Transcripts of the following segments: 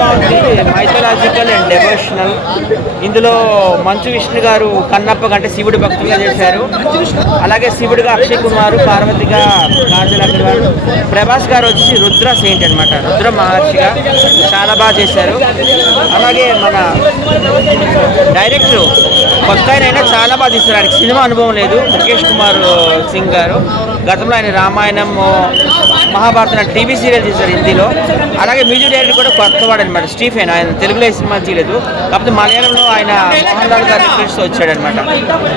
బాగుంది mythological and devotional ఇందులో మంచు విష్ణు గారు కన్నప్ప కంటే శివుడు భక్తులుగా చేశారు. అలాగే శివుడిగా అక్షయ్ కుమార్ పార్వతిగా కాజల్ అగర్వాల్ ప్రభాస్ గారు వచ్చి రుద్ర సెయింట్ అనమాట రుద్ర మహర్షిగా చాలా బాగా చేశారు. అలాగే మన డైరెక్టర్ కొత్త ఆయన చాలా బాగా తీస్తారు ఆయనకి సినిమా అనుభవం లేదు. ముఖేష్ కుమార్ సింగ్ గారు. గతంలో ఆయన రామాయణం మహాభారతం టీవీ సీరియల్ చేశారు హిందీలో. అలాగే మ్యూజిక్ డైరెక్టర్ కూడా కొత్తవాడు అనమాట స్టీఫెన్. ఆయన తెలుగులో సినిమా చేయలేదు కాకపోతే మలయాళంలో ఆయన మోహన్ లాల్ గారి రిఫరెన్స్ వచ్చాడు అనమాట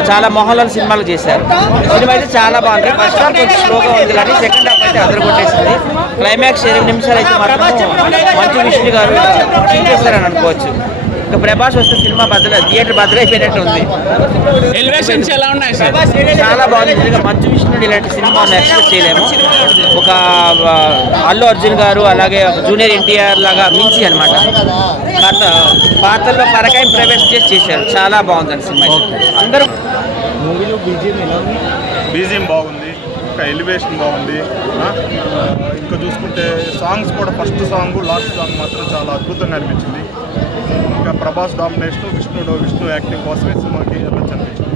చాలా మోహన్ లాల్ సినిమాలు చేశారు. సినిమా అయితే చాలా బాగుంది. ఫస్ట్ హాఫ్ కొంచెం స్లోగా ఉంది కానీ సెకండ్ హాఫ్ అయితే అదరగొట్టేసింది. క్లైమాక్స్ ఇరవై నిమిషాలు అయితే మాత్రం మంచు విష్ణు గారు చేశారని అనుకోవచ్చు. ఇంకా ప్రభాస్ వస్తే సినిమా బద్దల థియేటర్ బద్దలైపోయినట్టు ఉంది. ఎలివేషన్స్ ఎలా ఉన్నాయి సార్? చాలా బాగుంది. మంచు విష్ణుడు ఇలాంటి సినిమా ఎక్స్పెక్ట్ చేయలేము. ఒక అల్లు అర్జున్ గారు అలాగే ఒక జూనియర్ ఎన్టీఆర్ లాగా మించి అనమాట పాత పాత్రలో పరకాయం ప్రవేశం చేసి చేశారు. చాలా బాగుందండి సినిమా అందరూ బీజిఎం బాగుంది. ఇంకా ఎలివేషన్ బాగుంది. ఇంకా చూసుకుంటే సాంగ్స్ కూడా ఫస్ట్ సాంగ్ లాస్ట్ సాంగ్ మాత్రం చాలా అద్భుతంగా అనిపించింది. ఇంకా ప్రభాస్ డామినేషన్ విష్ణుడు విష్ణు యాక్టింగ్ కోసమే సినిమాకి వెళ్ళొచ్చు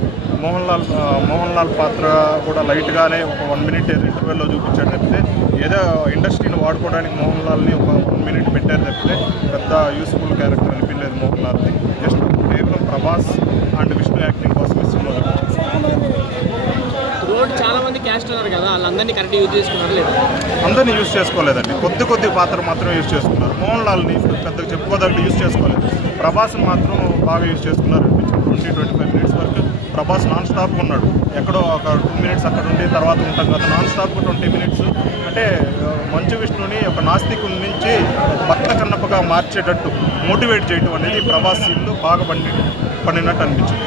మోహన్ లాల్ మోహన్ లాల్ పాత్ర కూడా లైట్గానే ఒక వన్ మినిట్ ఇంటర్వెల్లో చూపించాడు తప్పితే ఏదో ఇండస్ట్రీని వాడుకోవడానికి మోహన్ లాల్ని ఒక వన్ మినిట్ పెట్టారు తప్పితే పెద్ద యూస్ఫుల్ క్యారెక్టర్ అనిపించలేదు మోహన్ లాల్ని జస్ట్ కేవలం ప్రభాస్ అండ్ విష్ణు యాక్టింగ్ కోసం ఉన్నారు కదా వాళ్ళందరినీ కరెక్ట్ యూజ్ చేసుకున్నారు లేదా? అందరినీ యూజ్ చేసుకోలేదండి. కొద్ది కొద్ది పాత్ర మాత్రం యూజ్ చేసుకున్నారు. మోహన్ లాల్ని పెద్దగా చెప్పుకోదగ్గ యూజ్ చేసుకోలేదు. ప్రభాస్ మాత్రం బాగా యూజ్ చేసుకున్నారు. అనిపించింది ట్వంటీ ట్వంటీ ఫైవ్ మినిట్స్ వరకు ప్రభాస్ నాన్ స్టాప్ ఉన్నాడు. ఎక్కడో ఒక టూ మినిట్స్ అక్కడ ఉండి తర్వాత ఉంటాం కదా నాన్ స్టాప్ ట్వంటీ మినిట్స్ అంటే మంచు విష్ణుని ఒక నాస్తికుని నుంచి భక్త కన్నప్పగా మార్చేటట్టు మోటివేట్ చేయడం అనేది ప్రభాస్ సీన్లో బాగా పండి పండినట్టు అనిపించింది.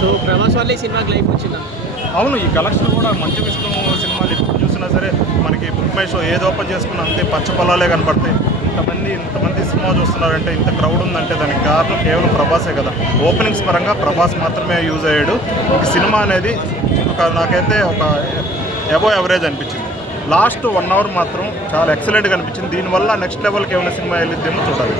సో ప్రభాస్ వల్ల సినిమాకి లైఫ్ వచ్చిందా? అవును ఈ కలెక్షన్ కూడా మంచి విష్ణు సినిమాలు ఎప్పుడు చూసినా సరే మనకి బుక్ మై షో ఏది ఓపెన్ చేసుకున్న అంతే పచ్చ పొలాలే కనపడతాయి. ఇంతమంది ఇంతమంది సినిమా చూస్తున్నారంటే ఇంత క్రౌడ్ ఉందంటే దానికి కారణం కేవలం ప్రభాసే కదా. ఓపెనింగ్స్ పరంగా ప్రభాస్ మాత్రమే యూజ్ అయ్యాడు. ఈ సినిమా అనేది ఒక నాకైతే ఒక ఎబో ఎవరేజ్ అనిపించింది. లాస్ట్ వన్ అవర్ మాత్రం చాలా ఎక్సలెంట్గా అనిపించింది. దీనివల్ల నెక్స్ట్ లెవెల్కి ఏమైనా సినిమా వెళ్ళిద్దేమో చూడాలి.